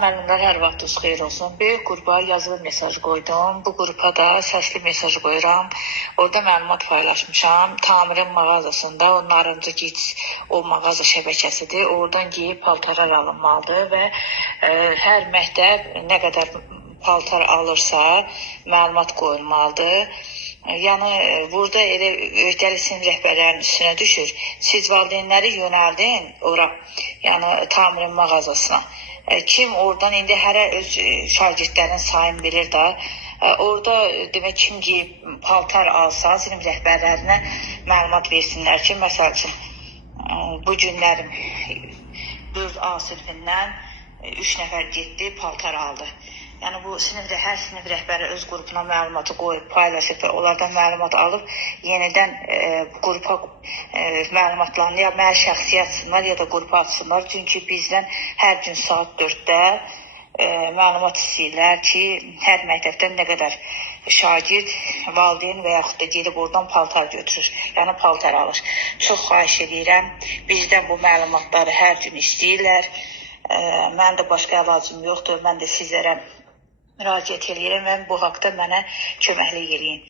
Müəllimlər, hər vaxtınız xeyir olsun. Böyük qrupa yazılı mesaj qoydum. Bu qrupa da səsli mesaj qoyuram. Orada məlumat paylaşmışam. Tamirin mağazasında, o Narıncı Gic o mağaza şəbəkəsidir. Oradan geyib paltarlar alınmalıdır və hər məktəb nə qədər paltar alırsa məlumat qoyulmalıdır. Yəni burada elə öhdəli sinif rəhbərlərinin üstünə düşür. Siz valideynləri yönəldin ora, yəni tamirin mağazasına. Kim oradan indi hərə öz şagirdlərin sayını bilir də. Orada demək kim ki paltar alsa, sinif rəhbərlərinə məlumat versinlər ki, məsəl üçün bu günlərim 4A sinifindən 3 nəfər getdi, paltar aldı. Yəni bu hər sinif rəhbəri öz qrupuna məlumatı qoyub, paylaşıb və onlardan məlumat alıb yenidən qrupa məlumatlarını ya mənə şəxsi atsınlar, ya da qrupa atsınlar. Çünki bizdən hər gün saat 4-də məlumat istəyirlər ki, hər məktəbdən nə qədər şagird, valideyn və yaxud da gedib oradan paltar götürür, yəni paltar alır. Çox xahiş edirəm, bizdən bu məlumatları hər gün istəyirlər. Mənim də başqa əlacım yoxdur, mən də sizlərə müraciət edirəm və bu haqda mənə köməklik eləyin.